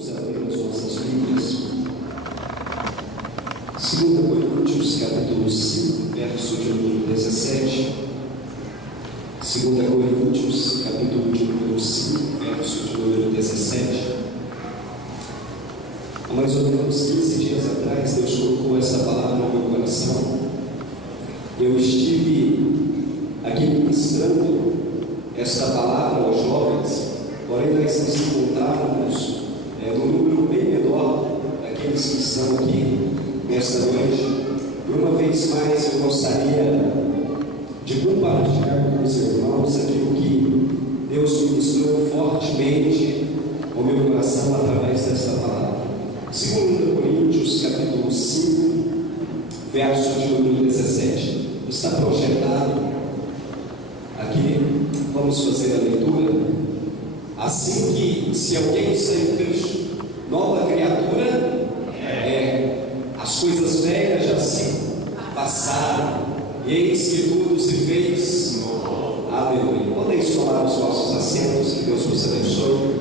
Vamos abrir as nossas Bíblias. 2 Coríntios, capítulo 5, verso de número 17. 2 Coríntios, capítulo de número 5, verso de número 17. Há mais ou menos 15 dias atrás, Deus colocou essa palavra no meu coração. Eu estive aqui ministrando esta palavra aos jovens, porém nós nos encontrávamos no número bem menor daqueles que estão aqui nesta noite. E uma vez mais eu gostaria de compartilhar com os irmãos aquilo que Deus ministrou fortemente ao meu coração através desta palavra. 2 Coríntios, capítulo 5, verso de número 17. Está projetado aqui, vamos fazer a leitura. Assim que, se alguém está em Cristo, nova criatura as coisas velhas já se passaram, e eis que tudo se fez novo. Aleluia. Podem tomar os nossos assentos, que Deus vos abençoe.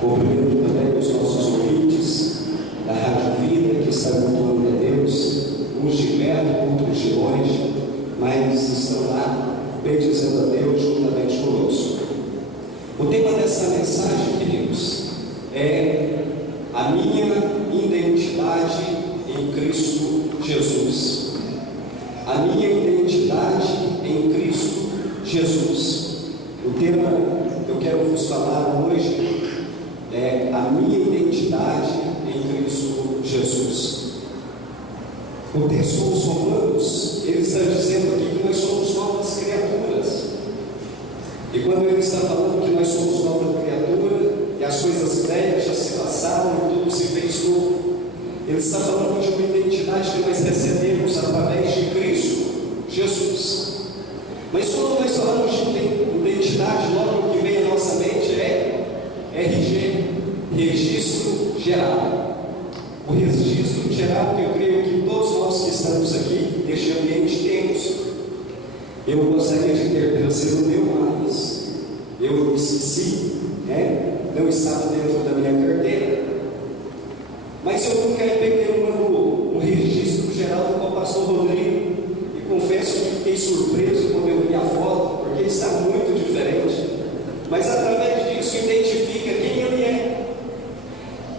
Cumprimento também os nossos ouvintes da Rádio Vida, que está cultuando a Deus, uns de perto, outros de longe, mas estão lá bendizendo a Deus juntamente conosco. O tema dessa mensagem, queridos, é a minha identidade em Cristo Jesus. A minha identidade em Cristo Jesus. O tema que eu quero vos falar hoje é a minha identidade em Cristo Jesus. O texto dos Romanos, ele está dizendo aqui que nós somos novas criaturas. E quando ele está falando que nós somos nova criatura e as coisas velhas já se passaram e tudo se fez novo, ele está falando de uma identidade que nós recebemos através de Cristo Jesus. Mas quando nós falamos de identidade, logo o que vem à nossa mente é RG, registro geral. O registro geral que eu creio que todos nós que estamos aqui neste ambiente temos. Eu gostaria de ter trazido o meu, mas eu esqueci, não estava dentro da minha carteira. Mas eu nunca peguei um registro geral com o pastor Rodrigo, e confesso que fiquei surpreso quando eu vi a foto, porque está muito diferente. Mas através disso identifica quem ele é.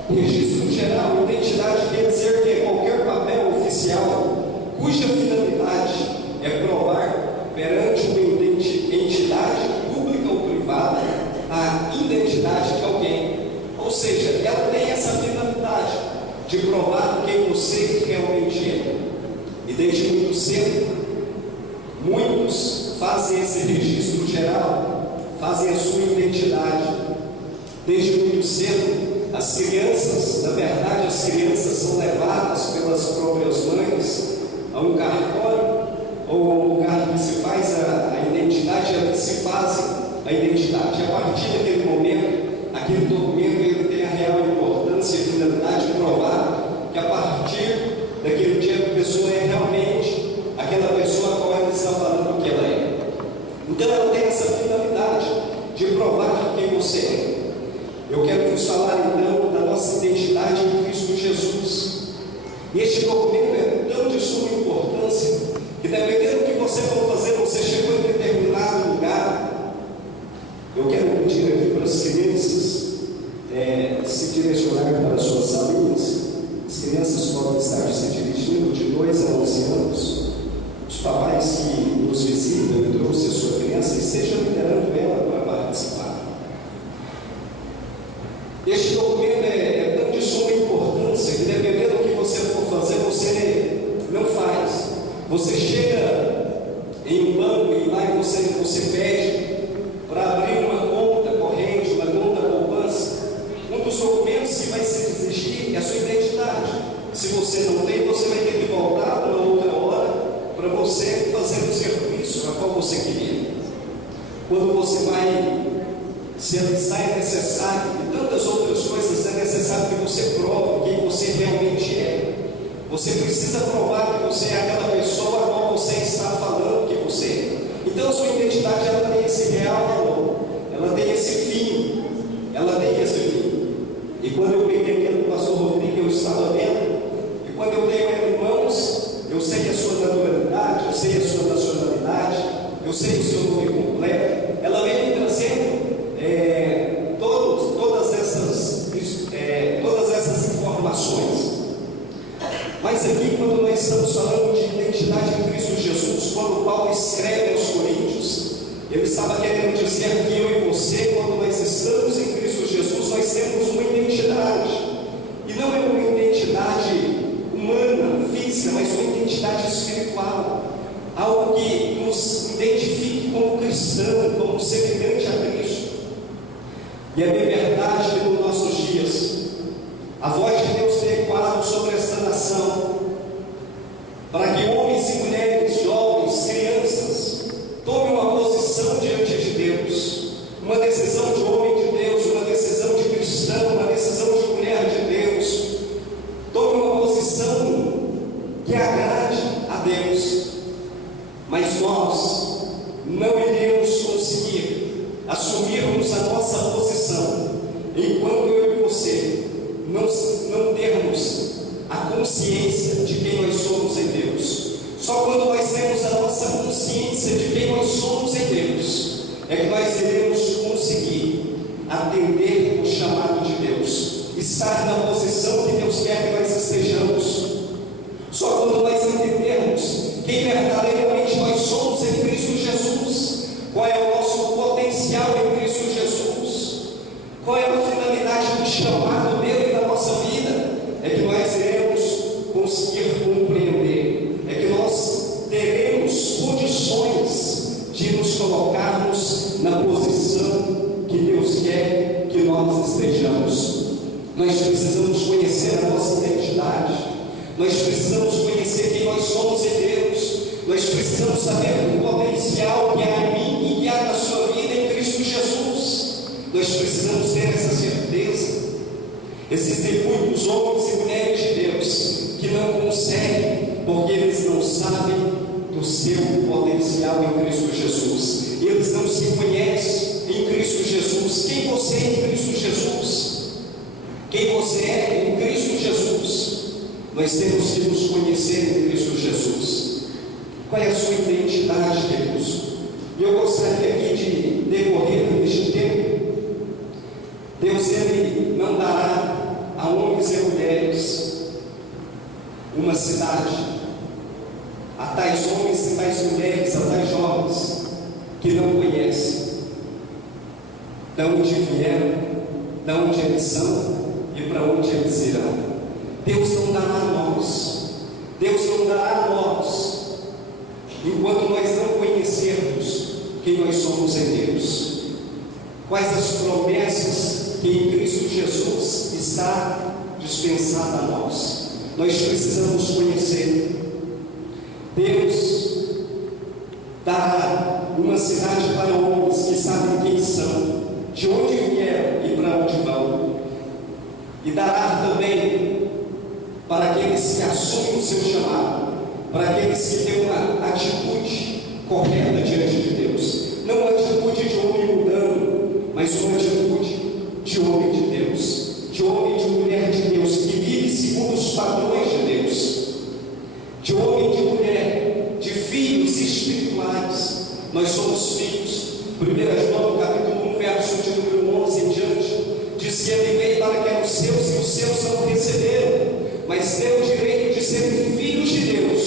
Registro geral, identidade quer dizer que é qualquer papel oficial cuja finalidade é provar perante uma entidade pública ou privada a identidade de alguém. Ou seja, ela tem essa finalidade de provar quem você realmente é. E desde muito cedo, muitos fazem esse registro geral, fazem a sua identidade. Desde muito cedo, as crianças, na verdade, as crianças são levadas pelas próprias mães a um cartório ou a um lugar que se faz a identidade, elas se fazem a identidade. A partir daquele momento, aquele documento ele tem a real importância e finalidade de provar que a partir daquele dia a pessoa é realmente aquela pessoa a qual ela está falando que ela é. Então ela tem essa finalidade de provar quem você é. Eu quero vos falar então da nossa identidade em Cristo Jesus. E este documento é tão de suma importância que, dependendo do que você for fazer, você chegou em determinado lugar. Eu quero pedir aqui para as crianças se direcionarem para as suas salinhas. As crianças podem estar se dirigindo de 2 a 11 anos. Os papais que nos visitam e trouxem a sua criança, estejam liderando ela para participar. Este documento é tão de suma importância que, dependendo do que você for fazer, você não faz. Você chega em um banco e lá você pede para abrir uma conta corrente, uma conta poupança. Um dos documentos que vai se exigir é a sua identidade. Se você não tem, você vai ter que voltar uma outra hora para você fazer o serviço a qual você queria. Quando você vai se alistar, é necessário, e tantas outras coisas, é necessário que você prove quem você realmente é. Você precisa provar que você é aquela pessoa a qual você está falando que você é. Então a sua identidade ela tem esse real valor, ela tem esse fim, ela tem esse fim. E E quando eu peguei aquele do pastor Rodrigo, eu estava vendo, e quando eu tenho ele em mãos, eu sei a sua naturalidade, eu sei a sua nacionalidade, eu sei o seu nome completo. Ela vem me trazendo todas essas informações. Mas aqui, quando nós estamos falando de identidade em Cristo Jesus, quando Paulo escreve aos Coríntios, ele estava querendo dizer que eu e você, quando nós estamos em Cristo Jesus, nós temos uma identidade. E não é uma identidade humana, física, mas uma identidade espiritual. Algo que nos identifique como cristão, como semelhante a Cristo. E é bem verdade que nos nossos dias, a voz de Deus tem ecoado sobre esta nação, para que homens e mulheres, jovens, crianças, tomem uma posição diante de Deus, uma decisão de homem de Deus, uma decisão de cristão, uma decisão de mulher de Deus. Tome uma posição que agrade a Deus. Mas nós não iremos conseguir assumirmos a nossa posição enquanto eu e você não termos a consciência de quem nós somos em Deus. Só quando nós temos a nossa consciência de quem nós somos em Deus, é que nós iremos conseguir atender o chamado de Deus, estar na posição que Deus quer que nós estejamos. Só quando nós entendermos quem verdadeiramente nós somos em Cristo Jesus, qual é o nosso potencial em Cristo Jesus, qual é a finalidade do chamado dele na nossa vida, é que nós iremos conseguir compreender, é que nós teremos condições de nos colocarmos na posição que Deus quer que nós estejamos. Nós precisamos conhecer a nossa identidade, nós precisamos conhecer quem nós somos em Deus, nós precisamos saber o potencial que há em mim e que há na sua vida em Cristo Jesus. Nós precisamos ter essa certeza. Existem muitos homens e mulheres de Deus que não conseguem, porque eles não sabem do seu potencial em Cristo Jesus. Eles não se conhecem em Cristo Jesus. Quem você é em Cristo Jesus? Quem você é em Cristo Jesus? Nós temos que nos conhecer em Cristo Jesus. Qual é a sua identidade, queridos? E eu gostaria aqui de decorrer neste tempo. Deus, ele não dará a homens e mulheres uma cidade, a tais homens e tais mulheres, a tais jovens que não conhecem de onde vieram, de onde eles são e para onde eles irão. Deus não dará a nós, Deus não dará a nós, enquanto nós não conhecermos quem nós somos em Deus, quais as promessas que em Cristo Jesus está dispensada a nós. Nós precisamos conhecer. Deus dará uma cidade para homens que sabem quem são, de onde vieram e para onde vão, e dará também para aqueles que assumem o seu chamado, para aqueles que têm uma atitude correta diante de Deus, não uma atitude de homem mundano, mas uma atitude de homem de Deus, de homem e de mulher de Deus, que vive segundo os padrões de Deus, de homem e de mulher, de filhos espirituais. Nós somos filhos. 1 João capítulo 1, verso de número 11 em diante, diz que ele veio para que eram os seus e os seus não receberam, mas deu o direito de serem filhos de Deus,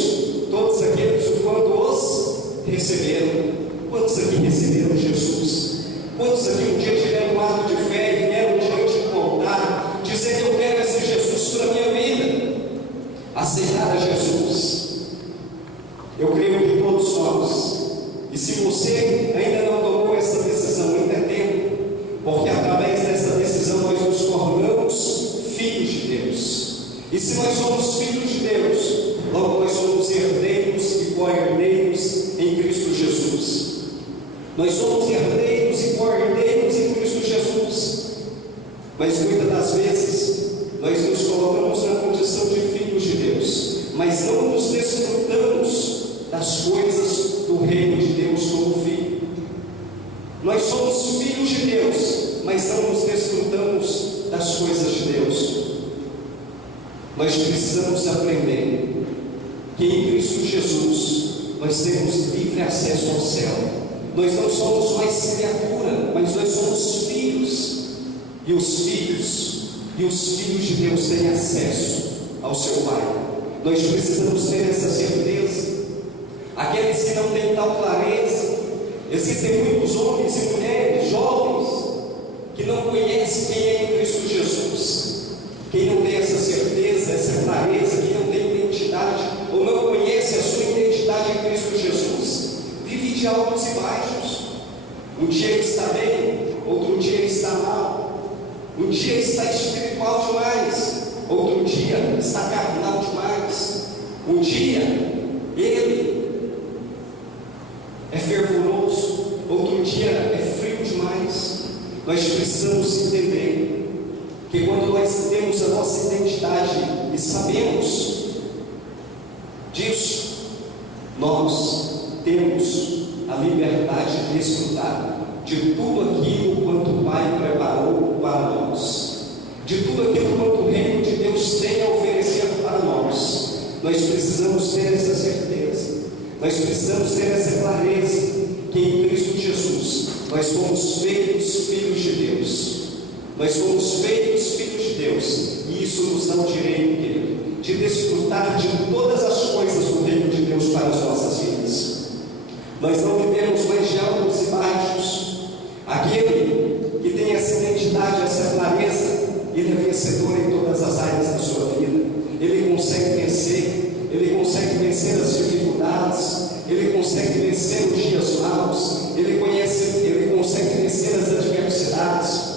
todos aqueles quando os receberam. Quantos aqui receberam Jesus? Quantos aqui um dia tiveram um ato de fé e vieram diante do altar, dizendo: eu quero esse Jesus para a minha vida, aceitar a Jesus? Eu creio que todos nós. E se você ainda não tomou essa decisão, ainda é tempo, porque através dessa decisão nós nos tornamos filhos de Deus. E se nós somos filhos de Deus, logo nós somos herdeiros e co-herdeiros em Cristo Jesus. Nós somos herdeiros e co-herdeiros em Cristo Jesus. Mas muitas das vezes nós nos colocamos na condição de filhos de Deus, mas não nos desfrutamos das coisas do reino de Deus como filho. Nós somos filhos de Deus, mas não nos desfrutamos das coisas de Deus. Nós precisamos aprender que em Cristo Jesus nós temos livre acesso ao céu. Nós não somos mais criatura, mas nós somos filhos. E os filhos de Deus têm acesso ao seu Pai. Nós precisamos ter essa certeza. Aqueles que não têm tal clareza, existem muitos homens e mulheres, jovens, que não conhecem quem é em Cristo Jesus. Quem não tem essa certeza, essa clareza, quem não tem identidade, ou não conhece a sua identidade em Cristo Jesus, vive de altos e baixos. Um dia ele está bem, outro dia ele está mal. Um dia está espiritual demais, outro dia está carnal demais. Um dia ele é fervoroso, outro dia é frio demais. Nós precisamos entender que quando nós temos a nossa identidade e sabemos disso, nós temos a liberdade de desfrutar de tudo aquilo quanto o Pai preparou para nós, de tudo aquilo quanto o reino de Deus tem a oferecer para nós. Nós precisamos ter essa certeza, nós precisamos ter essa clareza, que em Cristo Jesus nós somos feitos filhos de Deus. Nós somos feitos filhos de Deus, e isso nos dá o direito, querido, de desfrutar de todas as coisas do reino de Deus para as nossas vidas. Nós não vivemos mais de altos e baixos. Aquele que tem essa identidade, essa clareza, ele é vencedor em todas as áreas da sua vida. Ele consegue vencer as dificuldades, ele consegue vencer os dias maus, ele consegue vencer as adversidades.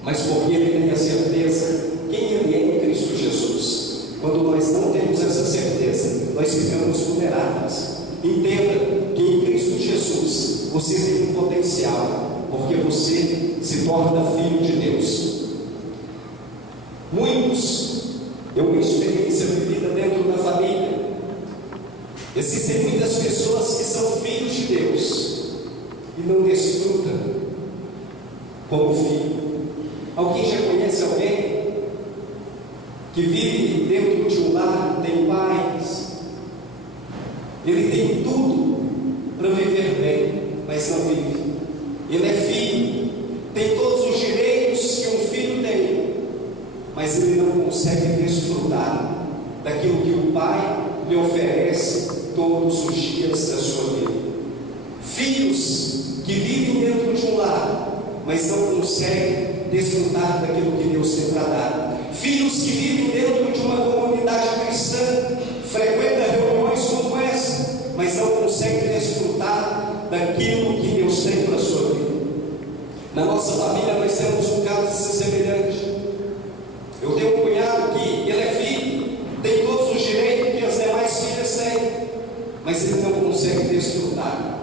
Mas porque ele tem a certeza quem ele é em Cristo Jesus. Quando nós não temos essa certeza, nós ficamos vulneráveis. Entenda que em Cristo Jesus você tem um potencial, porque você se torna filho de Deus. Muitos, é uma experiência vivida dentro da família. Existem muitas pessoas que são filhos de Deus e não desfrutam como filho. Alguém já conhece alguém que vive dentro de um lar, tem pais, ele tem tudo para viver bem, mas não vive? Ele é filho, tem todos os direitos que um filho tem, mas ele não consegue desfrutar daquilo que o pai lhe oferece todos os dias da sua vida. Filhos que vivem dentro de um lar, mas não conseguem desfrutar daquilo que Deus tem para dar. Filhos que vivem dentro de uma comunidade cristã, frequentam reuniões como essa, mas não conseguem desfrutar daquilo que Deus tem para a sua vida. Na nossa família nós temos um caso semelhante. Eu tenho um cunhado que ele é filho, tem todos os direitos que as demais filhas têm, mas ele não consegue desfrutar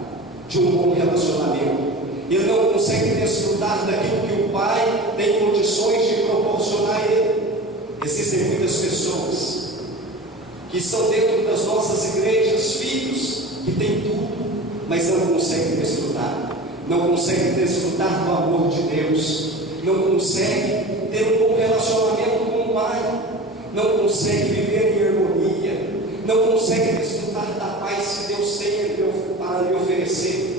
de um bom relacionamento. Ele não consegue desfrutar daquilo que o pai tem condições de proporcionar a ele. Existem muitas pessoas que estão dentro das nossas igrejas, filhos que têm tudo, mas não conseguem desfrutar. Não conseguem desfrutar do amor de Deus. Não conseguem ter um bom relacionamento com o pai. Não conseguem viver em harmonia. Não conseguem desfrutar da paz que Deus tem para lhe oferecer.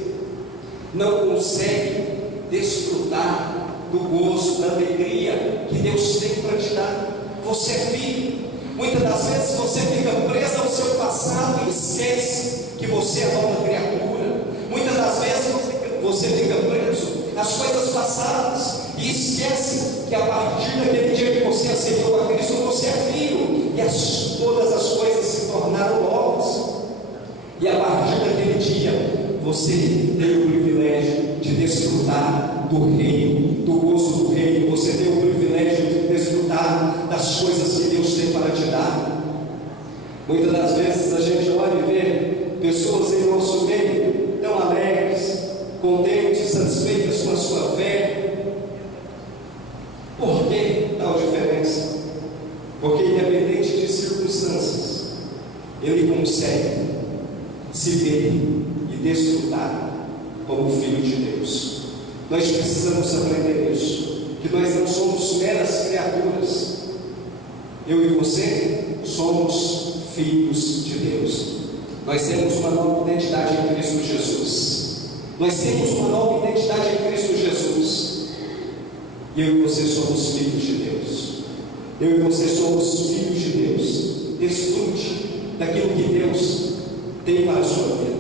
Não consegue desfrutar do gozo, da alegria que Deus tem para te dar. Você é filho. Muitas das vezes você fica preso ao seu passado e esquece que você é nova criatura. Muitas das vezes você fica preso às coisas passadas e esquece que a partir daquele dia que você aceitou a Cristo, você é filho, e todas as coisas se tornaram novas. E a partir daquele dia você tem o privilégio de desfrutar do reino, do gozo do reino. Você tem o privilégio de desfrutar das coisas que Deus tem para te dar. Muitas das vezes a gente olha e vê pessoas em nosso meio tão alegres, contentes, satisfeitas com a sua fé. Por que tal diferença? Porque independente de circunstâncias, ele consegue se ver e desfrutar como filho de Deus. Nós precisamos aprender isso, que nós não somos meras criaturas, Eu e você somos filhos de Deus. Nós temos uma nova identidade em Cristo Jesus. Nós temos uma nova identidade em Cristo Jesus. Eu e você somos filhos de Deus. Eu e você somos filhos de Deus. Desfrute daquilo que Deus tem para a sua vida,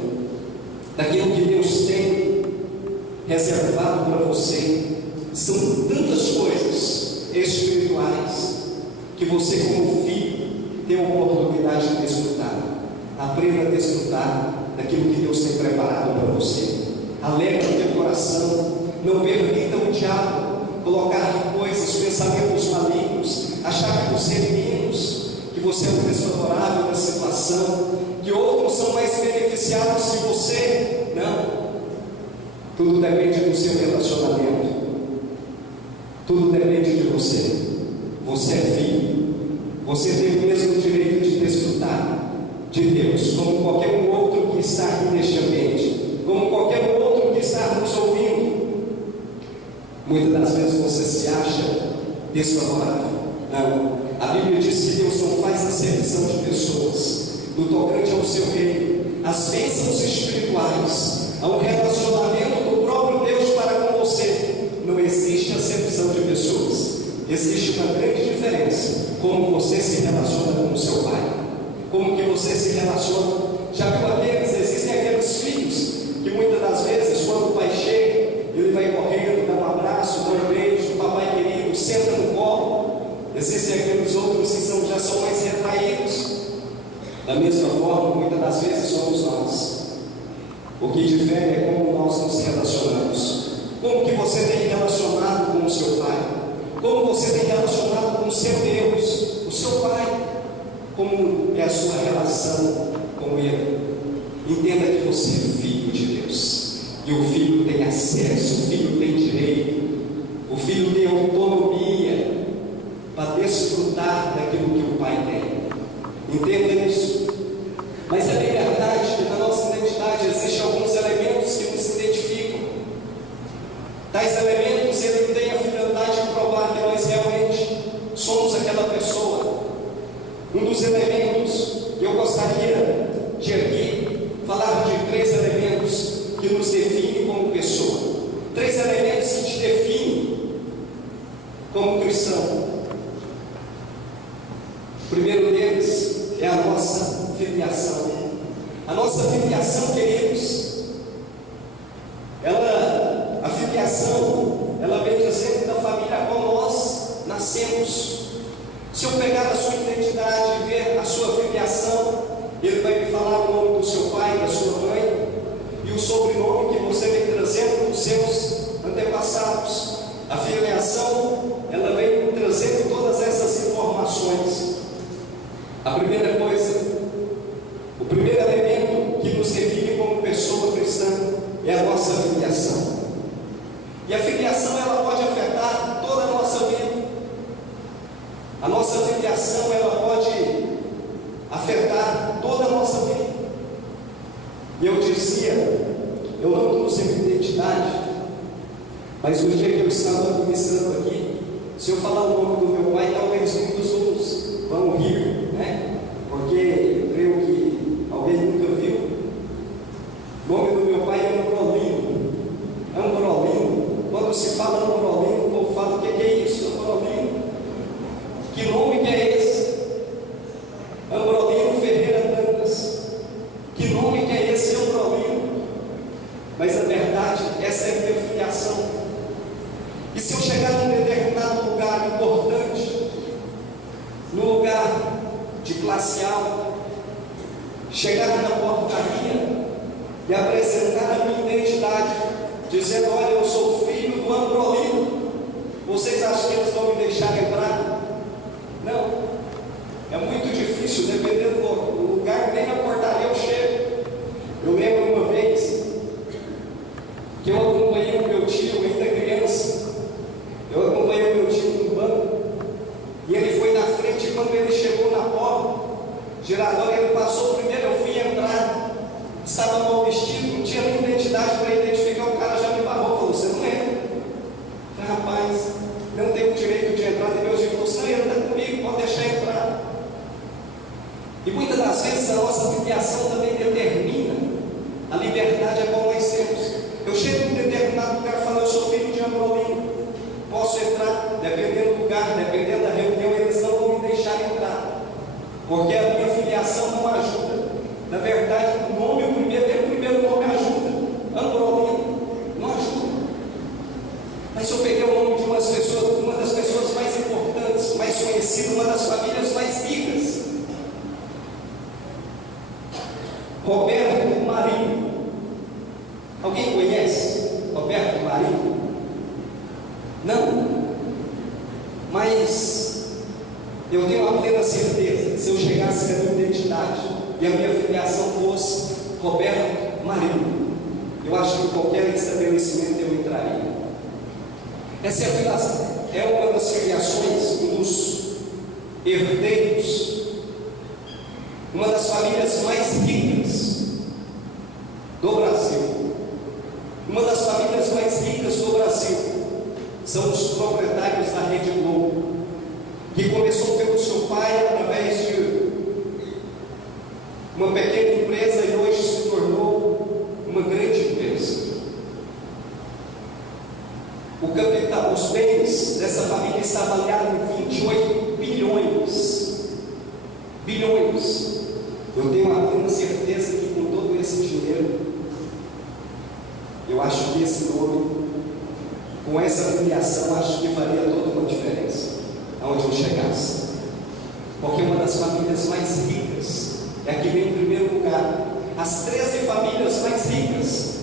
daquilo que Deus tem reservado para você. São tantas coisas espirituais que você, como filho, tem a oportunidade de desfrutar. Aprenda a desfrutar daquilo que Deus tem preparado para você. Alegre o teu coração. Não permita o diabo colocar coisas, pensamentos malignos, achar que você é menos, que você é um desfavorável da situação, que outros são mais beneficiados que você. Não. Tudo depende do seu relacionamento. Tudo depende de você. Você é filho. Você tem o mesmo direito de desfrutar de Deus, como qualquer um outro que está aqui neste ambiente, como qualquer um outro que está nos ouvindo. Muitas das vezes você se acha desfavorável. Não. A Bíblia diz que Deus não faz acepção de pessoas no tocante ao seu reino. As bênçãos espirituais, a um relacionamento do próprio Deus para com você, não existe acepção de pessoas. Existe uma grande diferença como você se relaciona com o seu pai, como que você se relaciona. Já viu existem aqueles filhos que muitas das vezes, quando o pai chega, ele vai correndo, dá um abraço, dá um beijo, papai querido, senta no colo. Existem aqueles outros que já são mais retraídos. Da mesma forma, muitas das vezes somos nós. O que difere é como nós nos relacionamos. Como que você tem relacionado com o seu pai? Como você tem relacionado com o seu Deus, o seu pai? Como é a sua relação com ele? Entenda que você é filho de Deus. E o filho tem acesso, o filho tem direito, o filho tem autonomia para desfrutar daquilo que o pai tem. Entenda isso. Mas é bem verdade que na nossa identidade existem alguns elementos que nos identificam. Tais elementos, ele tem a finalidade de provar que nós realmente somos aquela pessoa. Um dos elementos que eu gostaria de aqui falar de 3 elementos que nos definem como pessoa. 3 elementos que te definem como cristão. O primeiro deles é a nossa filiação. A nossa filiação, queridos, a filiação, ela vem dizendo da família a qual nós nascemos. Se eu pegar a sua identidade e ver a sua filiação, ele vai me falar o nome do seu pai, da sua mãe, e o sobrenome que você vem trazendo dos seus antepassados. A filiação, ela vem trazendo todas essas informações. A primeira coisa, o primeiro elemento que nos define como pessoa cristã é a nossa filiação. E a filiação, ela pode afetar toda a nossa vida. A nossa filiação, ela pode afetar toda a nossa vida. E eu dizia, eu não trouxe minha identidade, mas no dia que eu estava ministrando aqui, se eu falar o nome do meu pai, talvez muitos vão rir, né? Porque eu creio que alguém nunca viu. O nome do meu pai é Ambrolino. Ambrolino. Quando se fala Ambrolino, o povo fala: o que é isso, Ambrolino? Que nome que é esse? Ambrolino Ferreira Dantas. Que nome que é esse, Ambrolino? Mas a verdade, essa é a minha filiação. E se eu chegar num determinado lugar importante, no lugar de classe alta, chegar na portaria e apresentar a minha identidade, dizendo: olha, eu sou filho do Ambrolino, vocês acham que eles vão me deixar entrar? Não. É muito difícil, dependendo do lugar, nem na portaria eu chego. Eu lembro uma vez que eu acompanhei o meu tio, ainda criança. Eu acompanhei o meu tio no banco, e ele foi na frente, e quando ele chegou na porta giratória, ele passou primeiro, eu fui entrar, estava mal vestido, não tinha nem identidade para identificar, o cara já me barrou, falou: você não entra. Eu falei: rapaz, não tenho o direito de entrar. E Deus falou: você não entra comigo, pode deixar entrar. E muitas das vezes a nossa filiação também determina a liberdade a qual nós temos. Eu chego em um determinado lugar e falo, eu sou filho de Ambrolino, posso entrar, dependendo do lugar, dependendo da reunião, eles não vão me deixar entrar, porque a minha filiação não ajuda. Na verdade, o primeiro nome ajuda, Ambrolino, não ajuda. Mas eu peguei o nome de uma das pessoas mais importantes, mais conhecidas, uma das famílias mais ricas, Roberto Marinho. Alguém conhece Roberto Marinho? Não? Mas eu tenho a plena certeza que se eu chegasse a minha identidade e a minha filiação fosse Roberto Marinho, eu acho que qualquer estabelecimento eu entraria. Essa é uma das filiações, um dos herdeiros, uma das famílias mais ricas do Brasil. Uma das famílias mais ricas do Brasil são os proprietários da Rede Globo, que começou pelo seu pai através de uma pequena empresa e hoje se tornou uma grande empresa. O capital, os bens dessa família está avaliado em 28 bilhões. Eu tenho a plena certeza que com todo esse dinheiro, eu acho que esse nome, com essa filiação, acho que faria toda uma diferença aonde eu chegasse. Porque uma das famílias mais ricas é a que vem em primeiro lugar. As 13 famílias mais ricas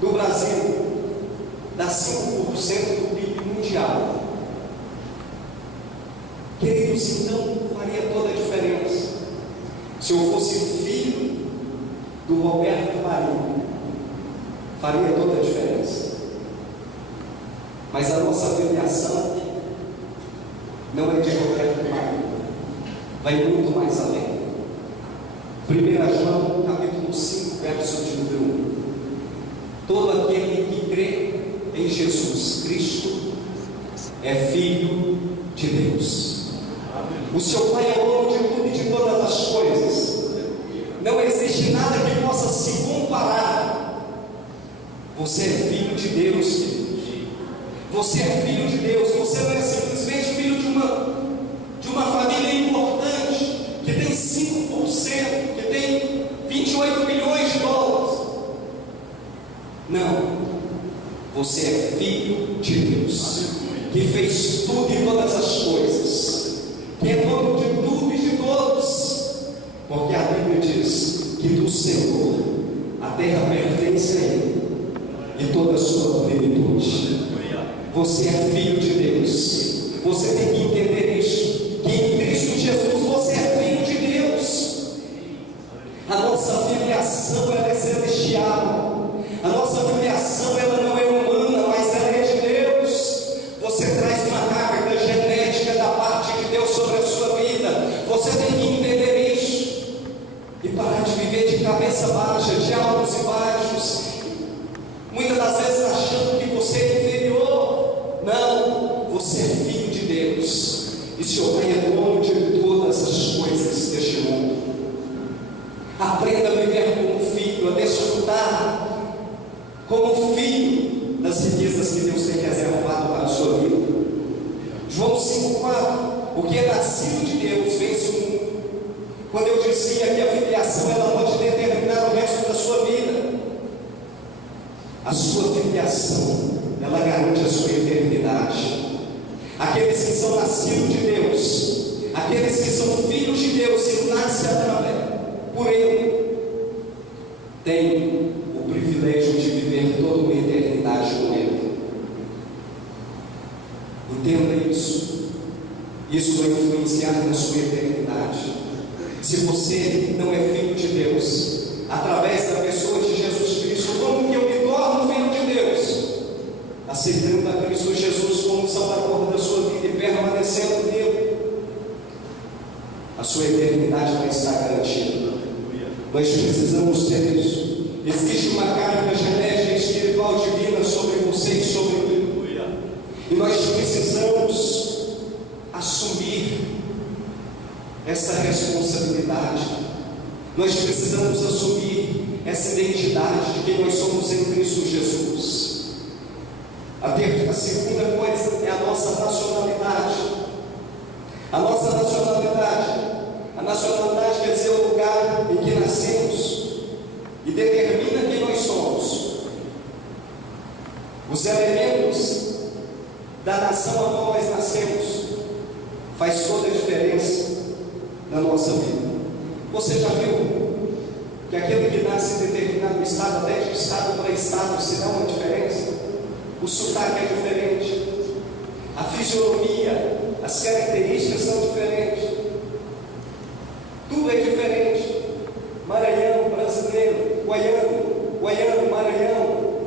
do Brasil dá 5% do PIB mundial. Queridos, então faria toda a diferença se eu fosse filho do Roberto Marinho, faria toda a diferença. Mas a nossa filiação não é de Roberto Marinho, vai muito mais além. 1 João capítulo 5, verso de número 1. Todo aquele que crê em Jesus Cristo é filho de Deus. O seu Pai é dono de tudo e de todas as coisas. Não existe nada que possa se comparar. Você é filho de Deus, querido. Você é filho de Deus. Você não é simplesmente filho de uma família importante, que tem 5%, que tem 28 bilhões de dólares. Não. Você é filho de Deus, que fez tudo e todas as coisas, que é dono de tudo e de todos, porque a Bíblia diz que do Senhor a terra pertence a Ele e toda a sua plenitude. Você é filho de Deus. Você tem que entender isso, que em Cristo Jesus você é filho de Deus. A nossa filiação ela é celestial. A nossa filiação ela não é humana, mas ela é de Deus. Você traz uma carga genética da parte de Deus sobre a sua vida. Você tem que entender isso e parar de viver de cabeça baixa, de altos e baixos, muitas das vezes achando que você é inferior. Não, você é filho de Deus, e seu Pai é dono de todas as coisas deste mundo. Aprenda a viver como filho, a desfrutar como filho das riquezas que Deus tem reservado para a sua vida. João 5,4: o que é nascido de Deus vence o mundo. Quando eu dizia que a filiação ela pode determinar o resto da sua vida, a sua filiação ela garante a sua eternidade. Aqueles que são nascidos de Deus, aqueles que são filhos de Deus e nascem através por Ele, têm o privilégio de viver toda uma eternidade com Ele. Entenda isso. Isso vai influenciar na sua eternidade. Se você não é filho de Deus, através da pessoa de Jesus Cristo, como que eu me torno filho de Deus? Aceitando a Cristo Jesus como Salvador da sua vida e permanecendo nele, a sua eternidade vai estar garantida. Nós precisamos ter isso. Existe uma carga genética e espiritual divina sobre você e sobre mim, e nós precisamos assumir essa responsabilidade. Nós precisamos assumir essa identidade de quem nós somos em Cristo Jesus. A segunda coisa é a nossa nacionalidade. A nossa nacionalidade. A nacionalidade quer dizer o lugar em que nascemos e determina quem nós somos. Os elementos da nação a qual nós nascemos faz toda a diferença na nossa vida. Você já viu que aquele que nasce em determinado estado, até de estado para estado, se dá uma diferença? O sotaque é diferente, a fisionomia, as características são diferentes, tudo é diferente. Maranhão, brasileiro, goiano, Maranhão,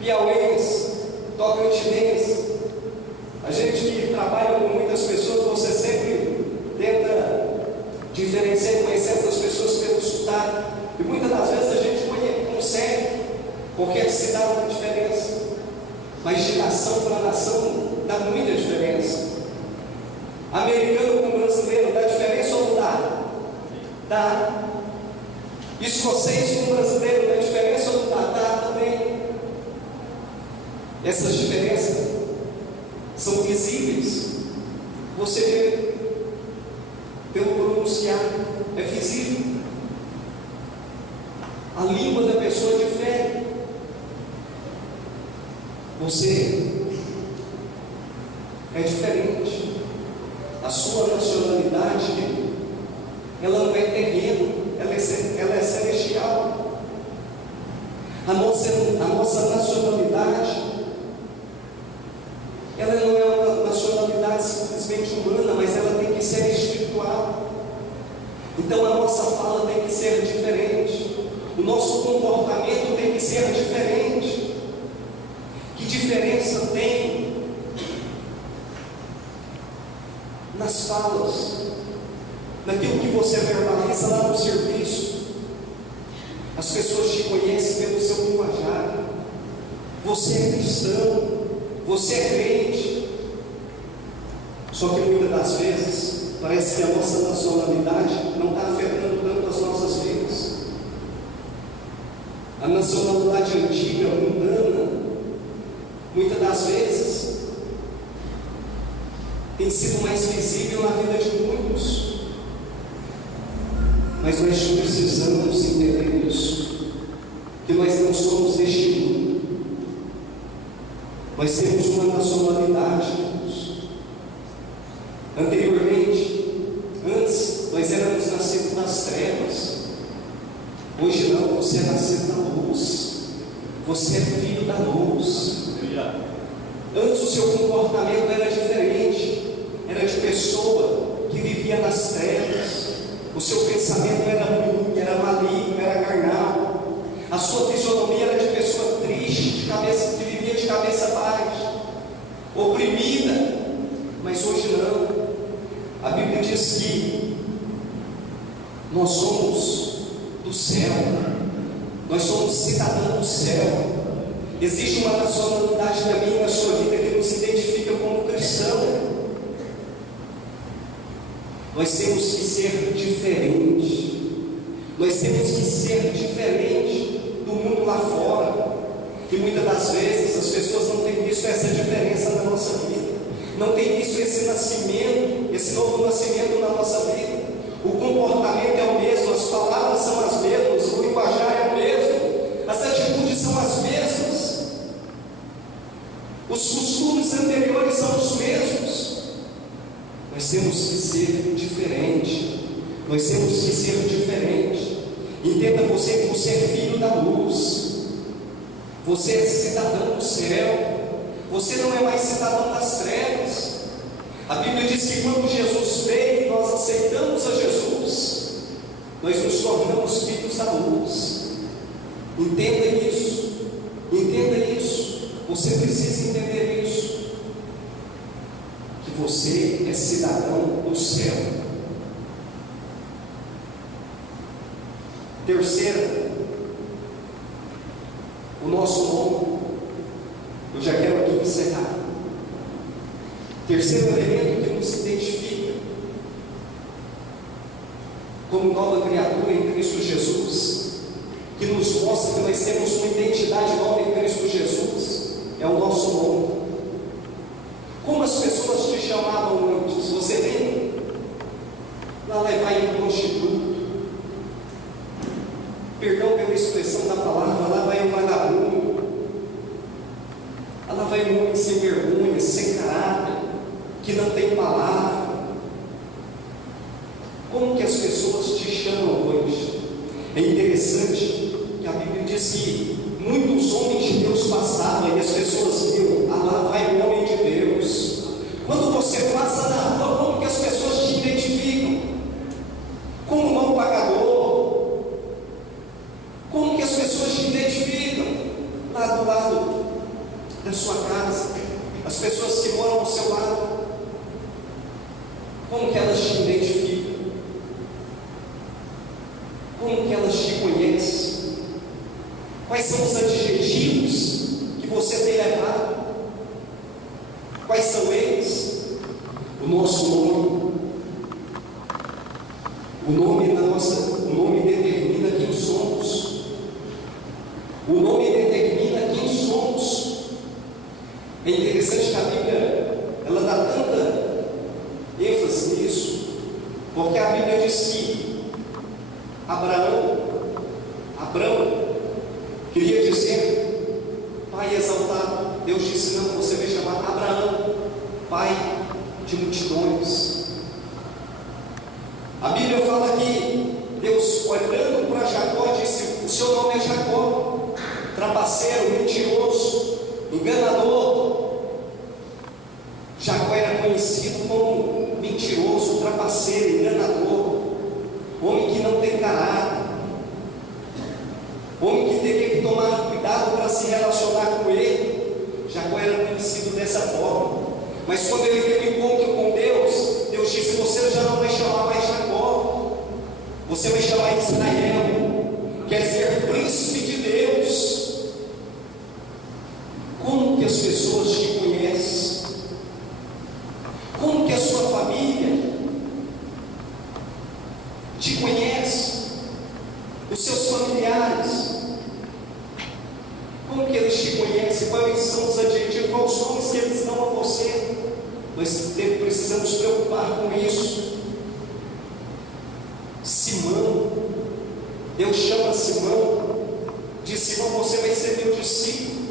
piauense, tocantinense. A gente que trabalha com muitas pessoas, você sempre tenta diferenciar e conhecer essas pessoas pelo sotaque, e muitas das vezes a gente consegue, porque se dá uma diferença. Mas de nação para nação dá muita diferença. Americano com brasileiro dá diferença ou não dá? Dá. Escocês com brasileiro dá diferença ou não dá? Dá também. Essas diferenças são visíveis. Você vê pelo pronunciar, é visível. A língua da pessoa difere. Você é diferente. A sua nacionalidade, ela não é terrena, ela é celestial. A nossa nacionalidade, ela não é uma nacionalidade simplesmente humana, mas ela tem que ser espiritual. Então a nossa fala tem que ser diferente, o nosso comportamento tem que ser diferente. Que diferença tem nas falas, naquilo que você verbaliza lá no serviço? As pessoas te conhecem pelo seu linguajar. Você é cristão, você é crente. Só que muitas das vezes parece que a nossa nacionalidade não está afetando tanto as nossas vidas. A nacionalidade antiga, mundana, muitas das vezes tem sido mais visível na vida de muitos. Mas nós precisamos entender isso, que nós não somos deste mundo. Nós temos uma nacionalidade. Antes, nós éramos nascidos nas trevas. Hoje não, você é nascido na luz. Você é filho da luz. Antes o seu comportamento era diferente. Era de pessoa que vivia nas trevas. O seu pensamento era ruim, era maligno, era carnal. A sua fisionomia era de pessoa triste, que vivia de cabeça baixa, oprimida. Mas hoje não. A Bíblia diz que nós somos do céu. Nós somos cidadãos do céu. Existe uma nacionalidade na minha e na sua vida que nos identifica como cristão. Nós temos que ser diferentes. Nós temos que ser diferente do mundo lá fora. E muitas das vezes as pessoas não têm visto essa diferença na nossa vida. Não têm visto esse nascimento, esse novo nascimento na nossa vida. O comportamento é o mesmo, as palavras são as mesmas, o linguajar é o mesmo, as atitudes são as mesmas, os costumes anteriores são os mesmos. Nós temos que ser diferente. Nós temos que ser diferente. Entenda você que você é filho da luz. Você é cidadão do céu. Você não é mais cidadão das trevas. A Bíblia diz que quando Jesus veio, nós aceitamos a Jesus, nós nos tornamos filhos da luz. Entenda isso. Entenda isso. Você precisa entender isso. Que você é cidadão do céu. Terceira, o nosso nome. Eu já quero aqui encerrar. Terceiro elemento que nos identifica como nova criatura em Cristo Jesus, que nos mostra que nós temos uma identidade nova em Cristo Jesus, é o nosso nome. Como as pessoas te chamavam antes? Você lembra? Lá vai um prostituto, perdão pela expressão da palavra, lá vai um vagabundo, lá vai um homem sem vergonha, sem caráter, que não tem palavra. Como que as pessoas te chamam hoje? É interessante que a Bíblia diz que muitos homens de Deus passavam e as pessoas viam, lá vai o homem de Deus. Quando você passa na rua, como que as pessoas te identificam? Como um pagador? Como que as pessoas te identificam? Lá do lado da sua casa, as pessoas que moram ao seu lado, como que elas te identificam? Como que elas te conhecem? Quais são os adjetivos que você tem levado? Quais são eles? O nosso nome. O nome determina quem somos. O nome determina quem somos. É interessante que a Bíblia, ela dá tanta ênfase nisso, porque a Bíblia diz que Abraão queria dizer pai exaltado. Deus disse: não, você vai chamar Abraão, pai de multidões. A Bíblia fala que Deus, olhando para Jacó, disse: o seu nome é Jacó, trapaceiro, mentiroso, enganador. Jacó era conhecido como mentiroso, trapaceiro, enganador, homem que não tem caráter, homem que teria que tomar cuidado para se relacionar com ele. Jacó era conhecido dessa forma. Mas quando ele teve um encontro com Deus, Deus disse: você já não vai chamar mais Jacó, você vai chamar Israel, quer dizer, príncipe de Deus. Como que as pessoas te conhecem? Como que a sua família te conhece? Os seus familiares, como que eles te conhecem? Quais são os adjetivos, quais os nomes que eles dão a você? Nós precisamos preocupar com isso. Simão, Deus chama Simão, diz: Simão, você vai ser meu discípulo.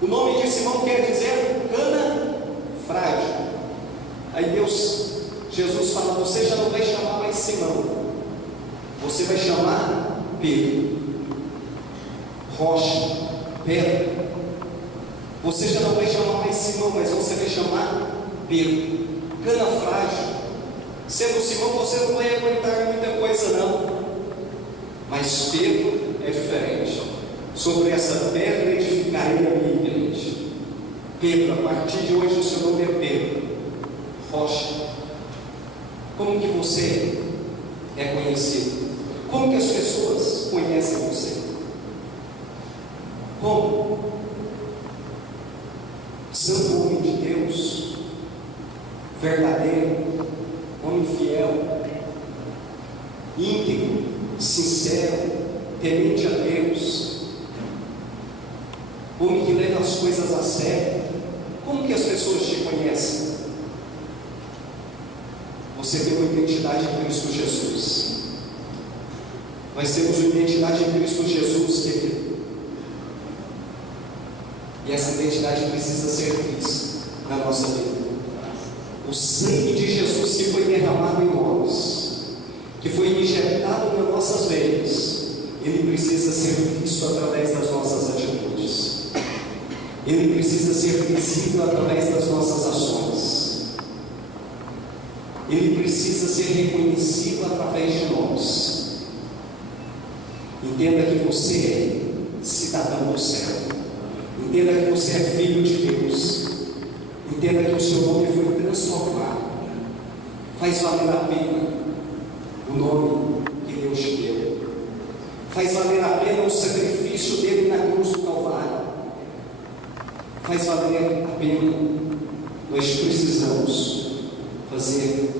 O nome de Simão quer dizer cana frágil. Aí Jesus fala: você já não vai chamar mais Simão, você vai chamar Pedro, rocha, pedra. Você já não vai chamar mais Simão, mas você vai chamar Pedro, cana frágil. Sendo Simão, você não vai aguentar muita coisa não, mas Pedro é diferente. Sobre essa pedra edificarei a minha igreja. Pedro, a partir de hoje o seu nome é Pedro, rocha. Como que você é conhecido? Como que as pessoas conhecem você? Como? Santo homem de Deus, verdadeiro, homem fiel, íntegro, sincero, temente a Deus, homem que leva as coisas a sério. Como que as pessoas te conhecem? Você tem uma identidade em Cristo Jesus. Nós temos uma identidade em Cristo Jesus, querido. E essa identidade precisa ser vista na nossa vida. O sangue de Jesus que foi derramado em nós, que foi injetado nas nossas veias, ele precisa ser visto através das nossas atitudes. Ele precisa ser visível através das nossas ações. Ele precisa ser reconhecido através de nós. Entenda que você é cidadão do céu. Entenda que você é filho de Deus. Entenda que o seu nome foi transformado. Faz valer a pena o nome que Deus te deu. Faz valer a pena o sacrifício dele na cruz do Calvário. Faz valer a pena. Nós precisamos fazer